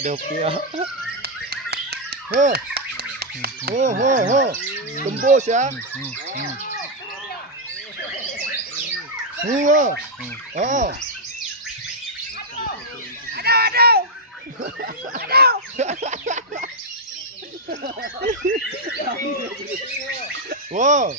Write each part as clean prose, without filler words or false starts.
Kedep ya. Tembus ya. Wow.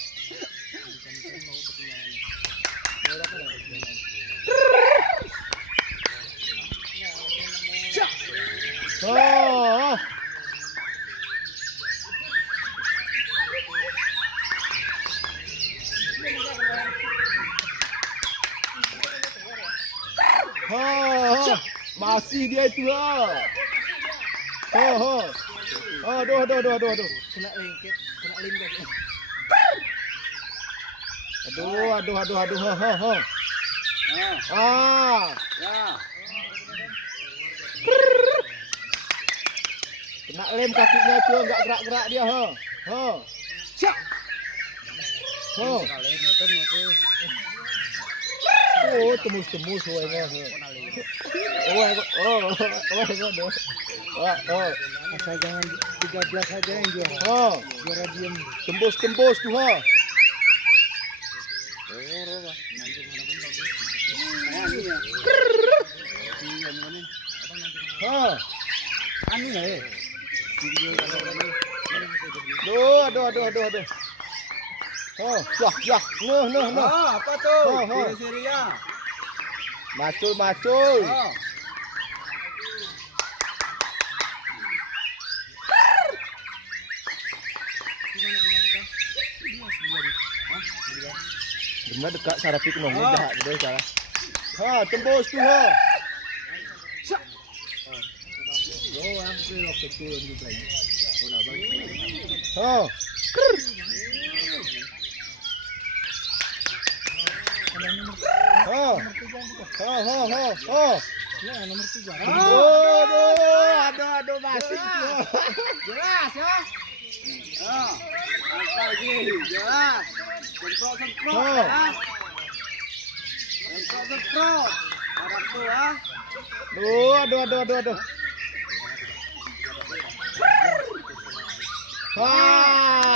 Masih dia itu aduh. Kena lengket, kena lengket. Aduh. Ya. Kena lem kakinya tuh, enggak gerak-gerak dia, Oh, tembus wahnya. Asal jangan 13 saja yang juara. Juara diam. Tembus tuh, Anu ya. Aduh. Ya. Apa tuh? Siri-siri ya. Macul. Benar dekat sarapik nongol jahat gede salah. Tembus tuh, Ya, nomor 3. Aduh masih. Jelas ya. Lagi jelas. Semprot ya. Semprot. Harap tuh ya. Aduh.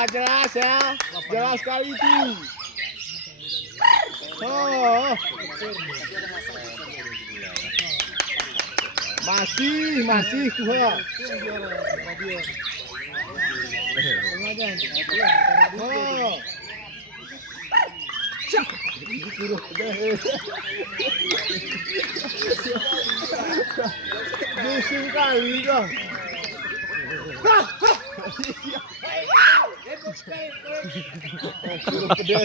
Jelas ya. Jelas sekali itu. Masih tuh. Bising kali dong. Gede.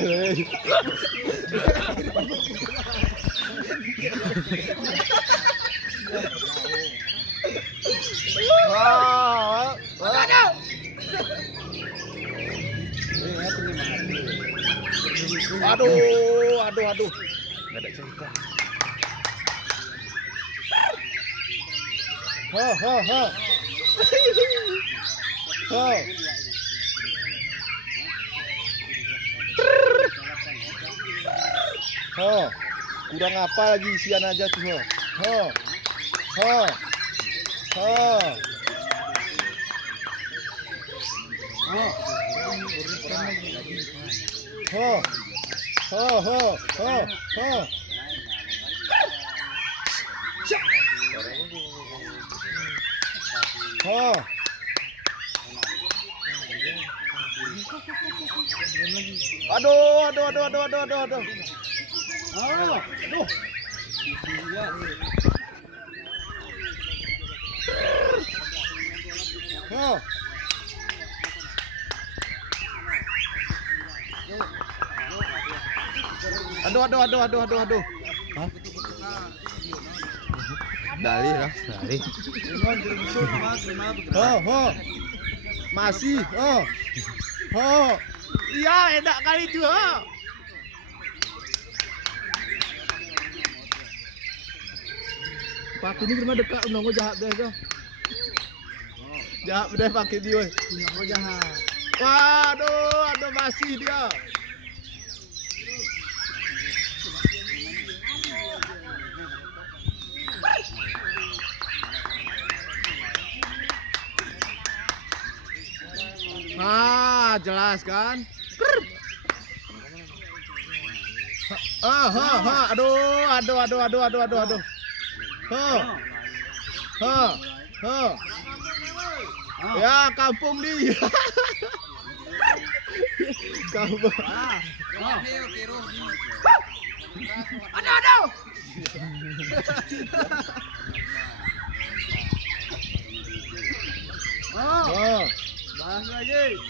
Aduh. Enggak ada cerita. Kurang apa lagi isian aja tuh. Aduh. Aduh. Hah? Dali. Masih. Iya, enak kali itu. Pakai ini berma dekat nongol jahat deh. Jahat deh pakai dia. Nongol jahat. Waduh, masih dia. Jelas kan? Aduh. Ya, kampung nih. Kampung. Aduh. Bahas lagi.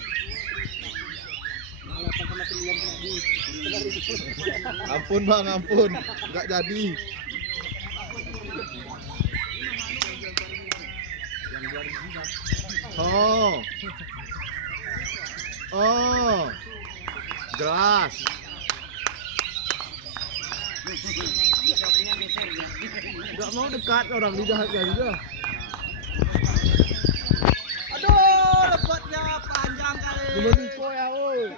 Ampun bang, ampun. Nggak jadi. Jelas. Nggak mau dekat orang di jahatnya juga. Aduh, lepatnya panjang kali. Meniko ya, woi.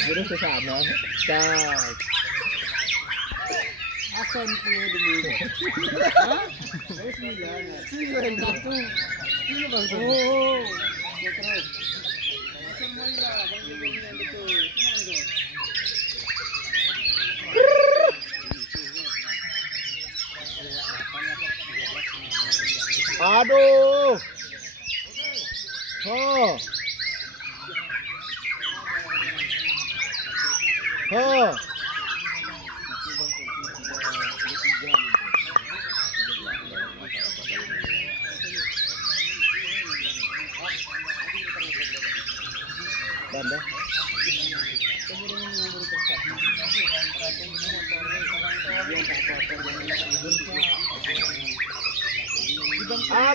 Jadi sesama. Tak. Asen punya dulu. Hah? 9 satu. Ini bang. Oh. Terus. Semuanya bang ini yang betul. Aduh.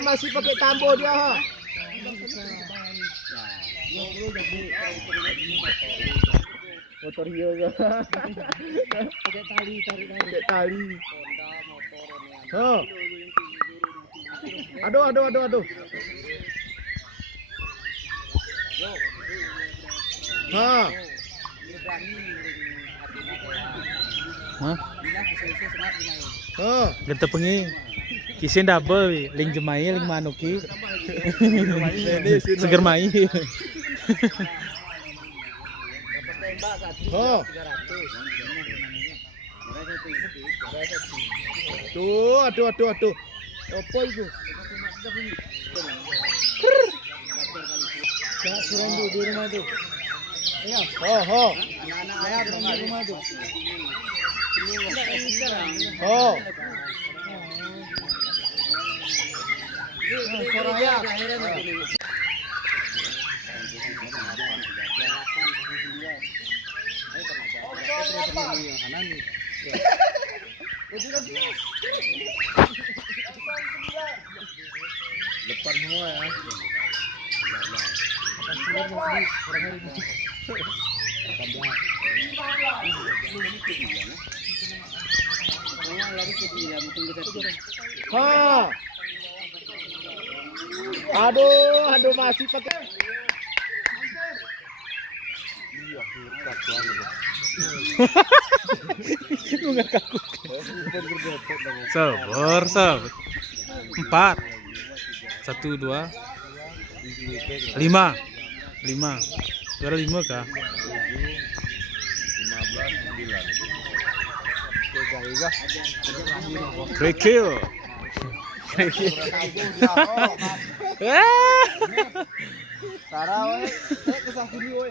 Masih pakai tambo dia. Motor hiyo ya. Pakai tali. Pakai tali. Aduh. Genta pengi. Kisin double, ling jemai, ling manuki. Seger mai. Tuh. Apa itu? Surendu di rumah tuh. Iya. Anak-anak ayah di rumah tuh. Soraya Depan semua ya. Aduh masih pakai. Sabar. 4 1 2 5 Suara 5 kah? 15 9. Krekil. Sarah, kesah sini, woi.